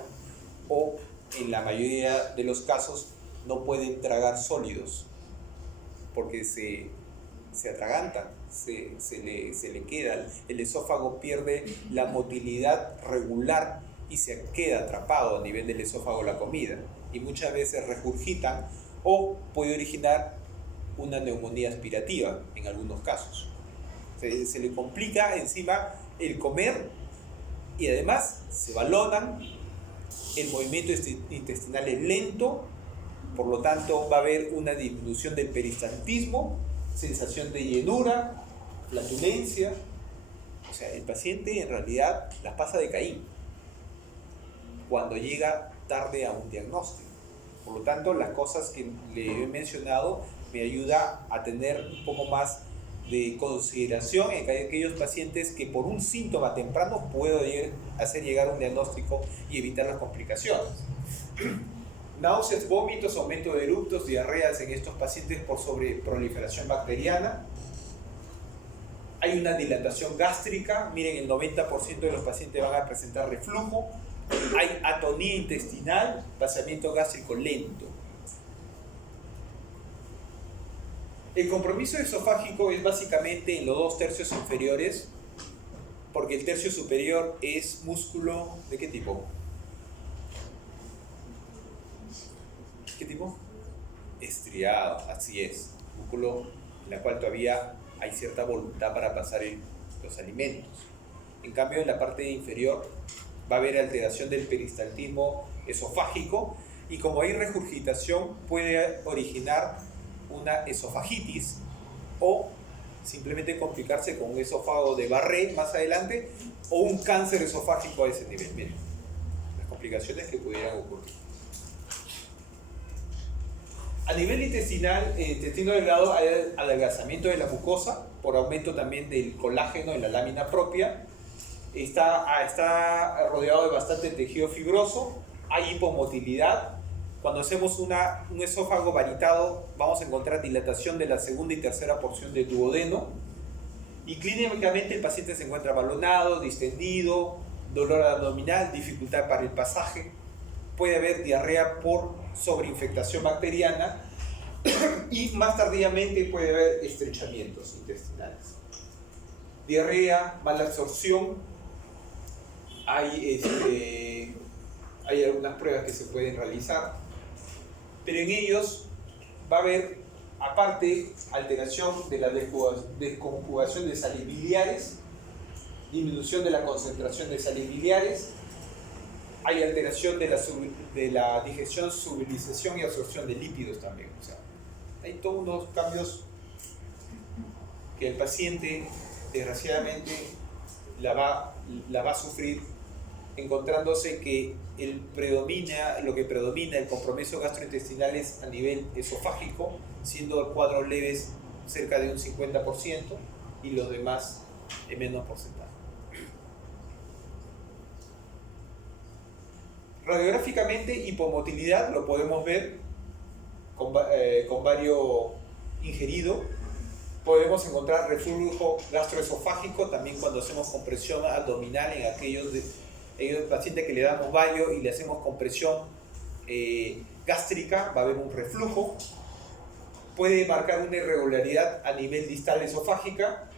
o en la mayoría de los casos no pueden tragar sólidos porque se atragantan, se le queda, el esófago pierde la motilidad regular y se queda atrapado a nivel del esófago la comida, y muchas veces regurgitan, o puede originar una neumonía aspirativa en algunos casos. Se le complica encima el comer, y además se balonan, el movimiento intestinal es lento, por lo tanto va a haber una disminución del peristaltismo, sensación de llenura, flatulencia. O sea, el paciente en realidad las pasa de Caín cuando llega tarde a un diagnóstico. Por lo tanto, las cosas que le he mencionado me ayuda a tener un poco más de consideración en aquellos pacientes que por un síntoma temprano puedo hacer llegar un diagnóstico y evitar las complicaciones. Náuseas, vómitos, aumento de eructos, diarreas en estos pacientes por sobreproliferación bacteriana. Hay una dilatación gástrica, miren, el 90% de los pacientes van a presentar reflujo. Hay atonía intestinal, vaciamiento gástrico lento. El compromiso esofágico es básicamente en los 2 tercios inferiores, porque el tercio superior es músculo ¿de qué tipo? ¿Qué tipo? Estriado, así es. Músculo en la cual todavía hay cierta voluntad para pasar los alimentos. En cambio, en la parte inferior va a haber alteración del peristaltismo esofágico, y como hay regurgitación puede originar una esofagitis o simplemente complicarse con un esófago de Barré más adelante, o un cáncer esofágico a ese nivel. Miren, las complicaciones que pudieran ocurrir. A nivel intestinal, intestino delgado, hay adelgazamiento de la mucosa por aumento también del colágeno en la lámina propia. Está rodeado de bastante tejido fibroso, hay hipomotilidad. Cuando hacemos un esófago varitado, vamos a encontrar dilatación de la segunda y tercera porción del duodeno, y clínicamente el paciente se encuentra balonado, distendido, dolor abdominal, dificultad para el pasaje. Puede haber diarrea por sobreinfectación bacteriana y más tardíamente puede haber estrechamientos intestinales. Diarrea, mala absorción. Hay algunas pruebas que se pueden realizar, pero en ellos va a haber, aparte, alteración de la desconjugación de sales biliares, disminución de la concentración de sales biliares. Hay alteración de la digestión, solubilización y absorción de lípidos también. O sea, hay todos unos cambios que el paciente, desgraciadamente, la va a sufrir, encontrándose que lo que predomina el compromiso gastrointestinal es a nivel esofágico, siendo cuadros leves cerca de un 50% y los demás en menos porcentaje. Radiográficamente, hipomotilidad lo podemos ver con varios ingerido. Podemos encontrar reflujo gastroesofágico también cuando hacemos compresión abdominal en aquellos pacientes que le damos bario y le hacemos compresión gástrica, va a haber un reflujo. Puede marcar una irregularidad a nivel distal esofágica.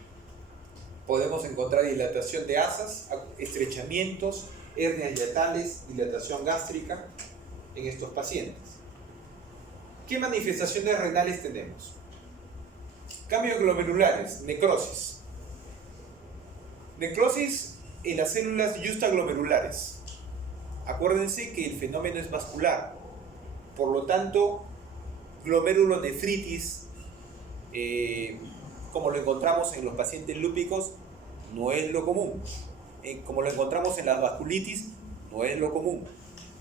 Podemos encontrar dilatación de asas, estrechamientos, hernias hiatales, dilatación gástrica en estos pacientes. ¿Qué manifestaciones renales tenemos? Cambios glomerulares, necrosis. Necrosis en las células justaglomerulares. Acuérdense que el fenómeno es vascular, por lo tanto, glomerulonefritis, como lo encontramos en los pacientes lúpicos, no es lo común. Como lo encontramos en las vasculitis, no es lo común.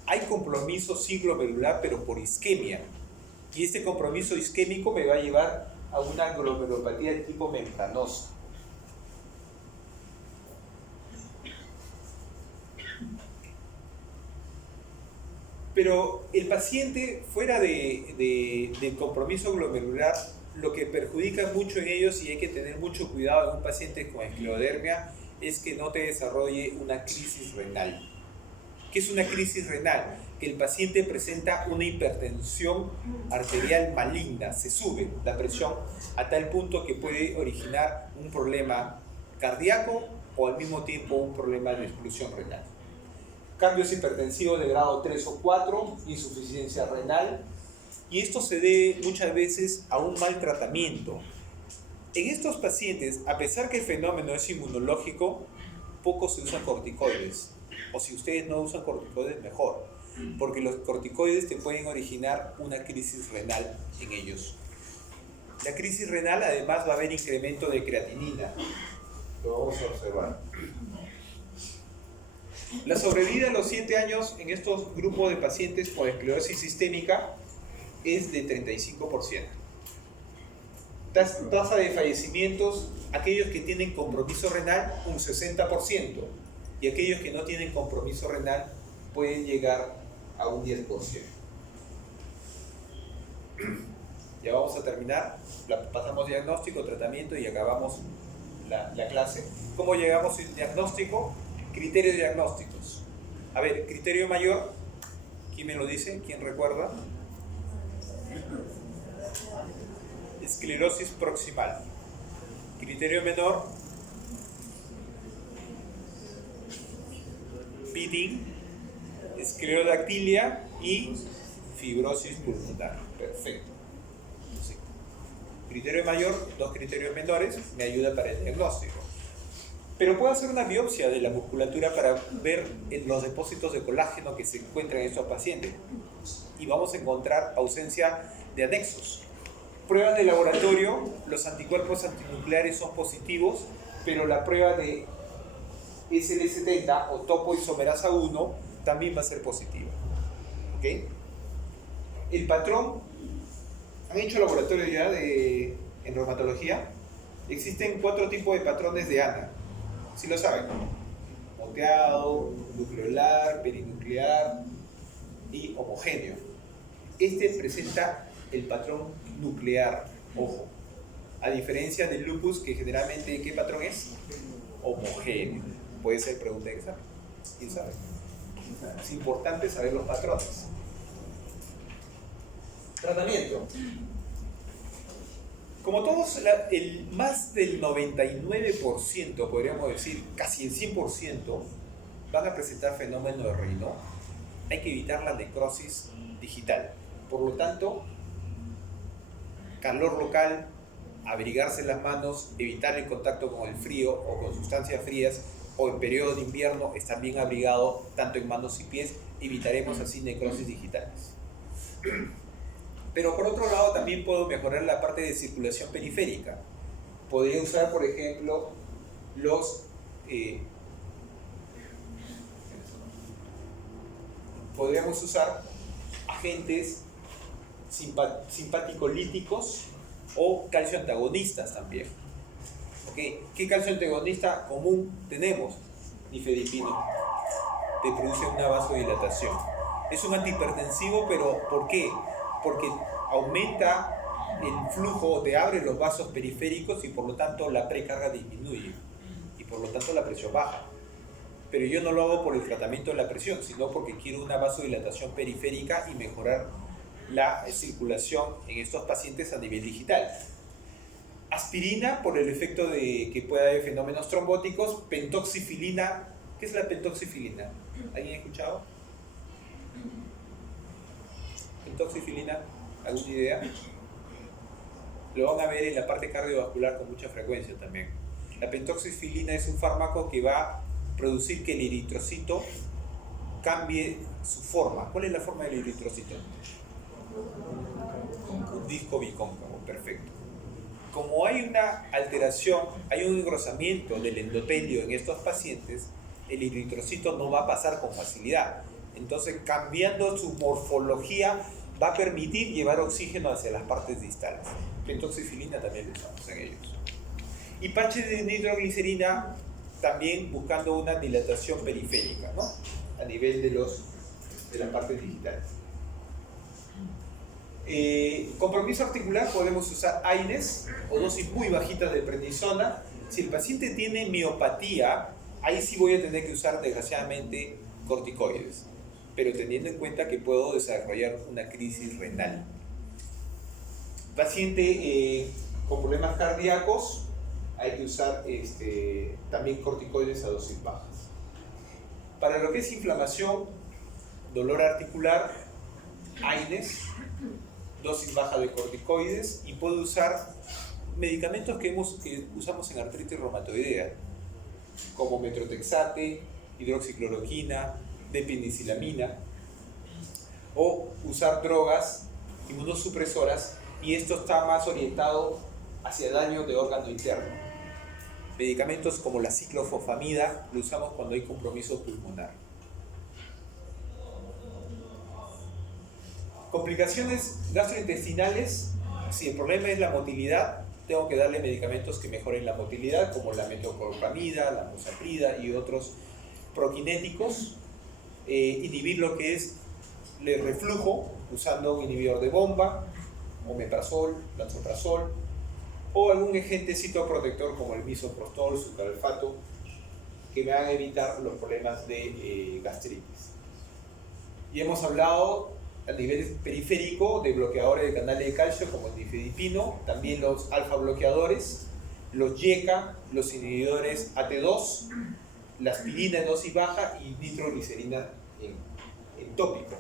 hay compromiso sí glomerular, pero por isquemia. Y este compromiso isquémico me va a llevar a una glomerulopatía de tipo membranoso. Pero el paciente, fuera del compromiso glomerular, lo que perjudica mucho en ellos, y hay que tener mucho cuidado en un paciente con esclerodermia, es que no te desarrolle una crisis renal. ¿Qué es una crisis renal? Que el paciente presenta una hipertensión arterial maligna, se sube la presión a tal punto que puede originar un problema cardíaco o al mismo tiempo un problema de exclusión renal. Cambios hipertensivos de grado 3 o 4, insuficiencia renal, y esto se debe muchas veces a un mal tratamiento. En estos pacientes, a pesar que el fenómeno es inmunológico, poco se usan corticoides, o si ustedes no usan corticoides, mejor, porque los corticoides te pueden originar una crisis renal en ellos. La crisis renal además va a haber incremento de creatinina, lo vamos a observar. La sobrevida a los 7 años en estos grupos de pacientes con esclerosis sistémica es de 35%. Tasa de fallecimientos, aquellos que tienen compromiso renal, un 60%, y aquellos que no tienen compromiso renal pueden llegar a un 10%. Ya vamos a terminar, pasamos diagnóstico, tratamiento y acabamos la clase. ¿Cómo llegamos al diagnóstico? Criterios diagnósticos. A ver, criterio mayor, ¿quién me lo dice? ¿Quién recuerda? Esclerosis proximal. Criterio menor, pitting, esclerodactilia y fibrosis pulmonar. Perfecto. Sí. Criterio mayor, 2 criterios menores, me ayuda para el diagnóstico. Pero puedo hacer una biopsia de la musculatura para ver los depósitos de colágeno que se encuentran en estos pacientes. Y vamos a encontrar ausencia de anexos. Pruebas de laboratorio, los anticuerpos antinucleares son positivos, pero la prueba de SL70 o topoisomerasa 1 también va a ser positiva. ¿Okay? El patrón, ¿han hecho laboratorio ya en reumatología? Existen 4 tipos de patrones de ANA. ¿Sí lo saben? Moteado, nucleolar, perinuclear y homogéneo. Este presenta el patrón nuclear, ojo. A diferencia del lupus, que generalmente, ¿qué patrón es? Homogéneo. Puede ser pregunta de examen. ¿Quién sabe? Es importante saber los patrones. Tratamiento. Como todos, más del 99%, podríamos decir, casi el 100%, van a presentar fenómeno de Raynaud, hay que evitar la necrosis digital. Por lo tanto, calor local, abrigarse las manos, evitar el contacto con el frío o con sustancias frías, o en periodo de invierno estar bien abrigado tanto en manos y pies, evitaremos así necrosis digitales. Pero por otro lado también puedo mejorar la parte de circulación periférica. Podría usar, por ejemplo, podríamos usar agentes simpaticolíticos o calcio antagonistas también. ¿Okay? ¿Qué calcio antagonista común tenemos? Nifedipino. Te produce una vasodilatación. Es un antihipertensivo, pero ¿por qué? Porque aumenta el flujo, te abre los vasos periféricos y por lo tanto la precarga disminuye y por lo tanto la presión baja. Pero yo no lo hago por el tratamiento de la presión, sino porque quiero una vasodilatación periférica y mejorar la circulación en estos pacientes a nivel digital. Aspirina por el efecto de que pueda haber fenómenos trombóticos. Pentoxifilina. ¿Qué es la pentoxifilina? ¿Alguien ha escuchado? Pentoxifilina, ¿alguna idea? Lo van a ver en la parte cardiovascular con mucha frecuencia también. La pentoxifilina es un fármaco que va a producir que el eritrocito cambie su forma. ¿Cuál es la forma del eritrocito? Un disco bicóncavo, perfecto. Como hay una alteración, hay un engrosamiento del endotelio en estos pacientes, el eritrocito no va a pasar con facilidad. Entonces, cambiando su morfología, va a permitir llevar oxígeno hacia las partes distales. Pentoxifilina también lo usamos en ellos. Y patches de nitroglicerina también buscando una dilatación periférica, ¿no? A nivel de las partes digitales. Compromiso articular, podemos usar AINES o dosis muy bajitas de prednisona. Si el paciente tiene miopatía, ahí sí voy a tener que usar desgraciadamente corticoides, pero teniendo en cuenta que puedo desarrollar una crisis renal. Paciente con problemas cardíacos, hay que usar también corticoides a dosis bajas. Para lo que es inflamación, dolor articular, AINES, dosis baja de corticoides, y puedo usar medicamentos que usamos en artritis reumatoidea, como metrotexate, hidroxicloroquina, diphenicilamina, o usar drogas inmunosupresoras, y esto está más orientado hacia daño de órgano interno. Medicamentos como la ciclofosfamida lo usamos cuando hay compromiso pulmonar. Complicaciones gastrointestinales, si el problema es la motilidad, tengo que darle medicamentos que mejoren la motilidad, como la metoclopramida, la mosaprida y otros prokinéticos. Inhibir lo que es el reflujo usando un inhibidor de bomba, omeprazol, lansoprazol, o algún agente citoprotector como el misoprostol, sucralfato, que me van a evitar los problemas de gastritis. Y hemos hablado a nivel periférico de bloqueadores de canales de calcio como el difedipino, también los alfa bloqueadores, los YECA, los inhibidores AT2, la aspirina en dosis baja y nitroglicerina en tópico.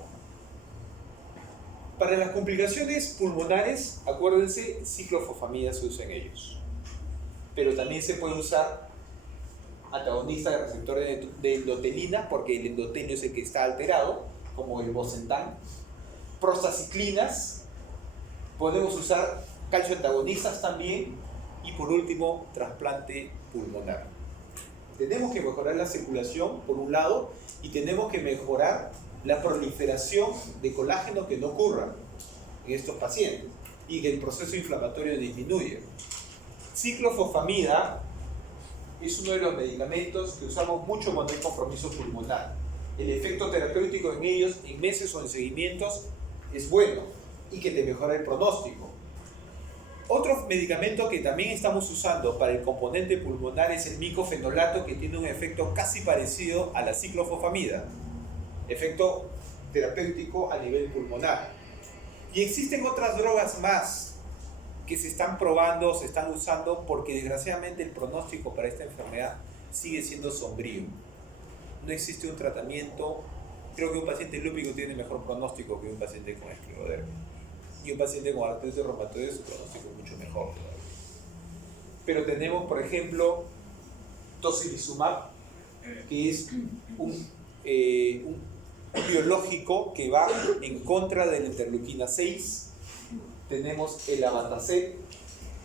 Para las complicaciones pulmonares, acuérdense, ciclofosfamida se usa en ellos. Pero también se puede usar antagonista de receptores de endotelina, porque el endotelio es el que está alterado, como el Bosentan. Prostaciclinas, podemos usar calcio antagonistas también, y por último, trasplante pulmonar. Tenemos que mejorar la circulación, por un lado, y tenemos que mejorar la proliferación de colágeno que no ocurra en estos pacientes y que el proceso inflamatorio disminuya. Ciclofosfamida es uno de los medicamentos que usamos mucho cuando hay compromiso pulmonar. El efecto terapéutico en ellos, en meses o en seguimientos, es bueno y que te mejora el pronóstico. Otro medicamento que también estamos usando para el componente pulmonar es el micofenolato, que tiene un efecto casi parecido a la ciclofosfamida, efecto terapéutico a nivel pulmonar. Y existen otras drogas más que se están probando, se están usando, porque desgraciadamente el pronóstico para esta enfermedad sigue siendo sombrío. No existe un tratamiento. Creo que un paciente lúpico tiene mejor pronóstico que un paciente con esclerodermia. Y un paciente con artritis reumatoide, su pronóstico es mucho mejor. Pero tenemos, por ejemplo, tocilizumab, que es un biológico que va en contra de la interleuquina 6. Tenemos el abatacept,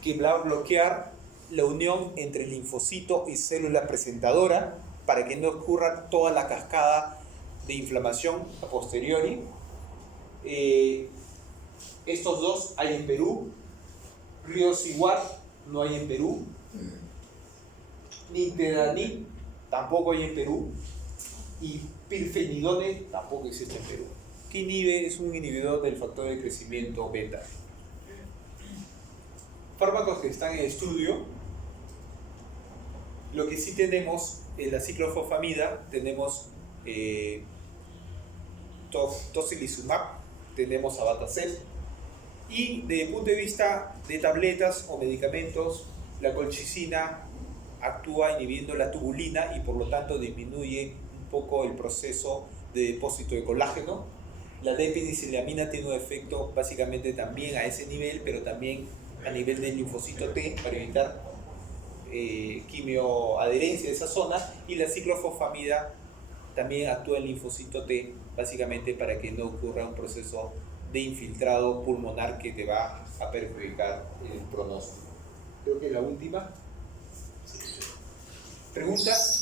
que va a bloquear la unión entre linfocito y célula presentadora para que no ocurra toda la cascada de inflamación a posteriori. Estos dos hay en Perú. Riociguat no hay en Perú. Nintedanib tampoco hay en Perú. Y pirfenidone tampoco existe en Perú. Que inhibe, es un inhibidor del factor de crecimiento beta. Fármacos que están en estudio. Lo que sí tenemos es la ciclofosfamida, tenemos tocilizumab, tenemos abatacept, y desde el punto de vista de tabletas o medicamentos, la colchicina actúa inhibiendo la tubulina y por lo tanto disminuye un poco el proceso de depósito de colágeno. La diphenicilamina tiene un efecto básicamente también a ese nivel, pero también a nivel del linfocito T para evitar quimioadherencia de esa zona, y la ciclofosfamida también actúa en linfocito T básicamente para que no ocurra un proceso de infiltrado pulmonar que te va a perjudicar el pronóstico. Creo que la última. ¿Preguntas?